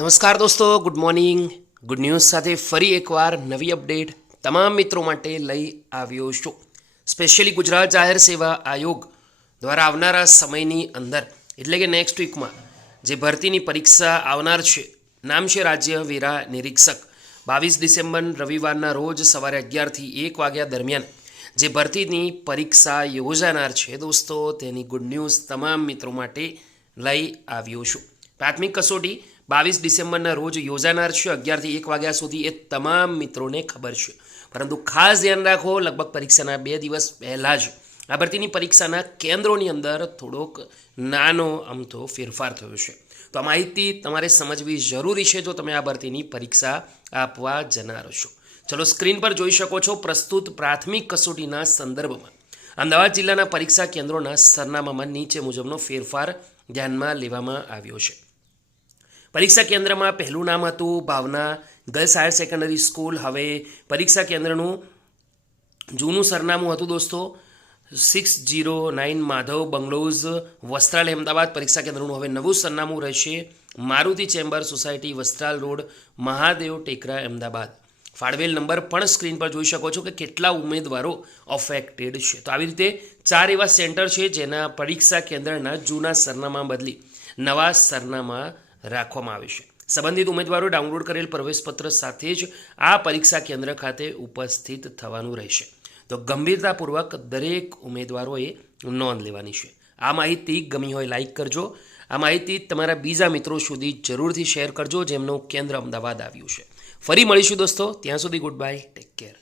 નમસ્કાર દોસ્તો good morning good news સાથે ફરી એકવાર નવી અપડેટ તમામ મિત્રો માટે લઈ આવ્યો છું. સ્પેશિયલી ગુજરાત જાહેર સેવા આયોગ દ્વારા આવનારા સમયની અંદર, એટલે કે નેક્સ્ટ વીકમાં જે ભરતીની પરીક્ષા આવનાર છે, નામ છે રાજ્ય વેરા નિરીક્ષક. બાવીસ ડિસેમ્બર રવિવારના રોજ સવારે અગિયારથી એક વાગ્યા દરમિયાન જે ભરતીની પરીક્ષા યોજાનાર છે દોસ્તો, તેની ગુડ ન્યૂઝ તમામ મિત્રો માટે લઈ આવ્યો છું. પ્રાથમિક કસોટી બાવીસ ડિસેમ્બરના રોજ યોજાનાર છે. અગિયારથી એક વાગ્યા સુધી એ તમામ મિત્રોને ખબર છે. પરંતુ ખાસ ધ્યાન રાખો, લગભગ પરીક્ષાના બે દિવસ પહેલાં જ આ ભરતીની પરીક્ષાના કેન્દ્રોની અંદર થોડોક નાનો અમથો ફેરફાર થયો છે. તો આ માહિતી તમારે સમજવી જરૂરી છે જો તમે આ ભરતીની પરીક્ષા આપવા જનાર છો. ચલો સ્ક્રીન પર જોઈ શકો છો પ્રસ્તુત પ્રાથમિક કસોટીના સંદર્ભમાં. અમદાવાદ જિલ્લાના પરીક્ષા કેન્દ્રોના સરનામામાં નીચે મુજબનો ફેરફાર ધ્યાનમાં લેવામાં આવ્યો છે. પરીક્ષા કેન્દ્રમાં પહેલું નામ હતું Bhavna. Girls higher secondary school. હવે પરીક્ષા કેન્દ્રનું જૂનું સરનામું હતું દોસ્તો six zero nine Madhav bungalows Vastral Ahmedabad. પરીક્ષા કેન્દ્રનું હવે નવું સરનામું રહેશે Maruti chamber society, Vastral road, Mahadev Tekra, Ahmedabad. ફાળવેલ નંબર પણ સ્ક્રીન પર જોઈ શકો છો કે કેટલા ઉમેદવારો અફેક્ટેડ છે. તો આવી રીતે ચાર એવા સેન્ટર છે જેના પરીક્ષા કેન્દ્રના જૂના સરનામા બદલી નવા સરનામા રાખવામાં આવે છે. સંબંધિત ઉમેદવારો ડાઉનલોડ કરેલ પ્રવેશપત્ર સાથે જ આ પરીક્ષા કેન્દ્ર ખાતે ઉપસ્થિત થવાનું રહેશે. તો ગંભીરતાપૂર્વક દરેક ઉમેદવારોએ નોંધ લેવાની છે. આ માહિતી ગમી હોય લાઇક કરજો. આ માહિતી તમારા બીજા મિત્રો સુધી જરૂરથી શેર કરજો. જેમનું કેન્દ્ર અમદાવાદ આવ્યું છે. ફરી મળીશું દોસ્તો. ત્યાં સુધી ગુડ બાય. Take care.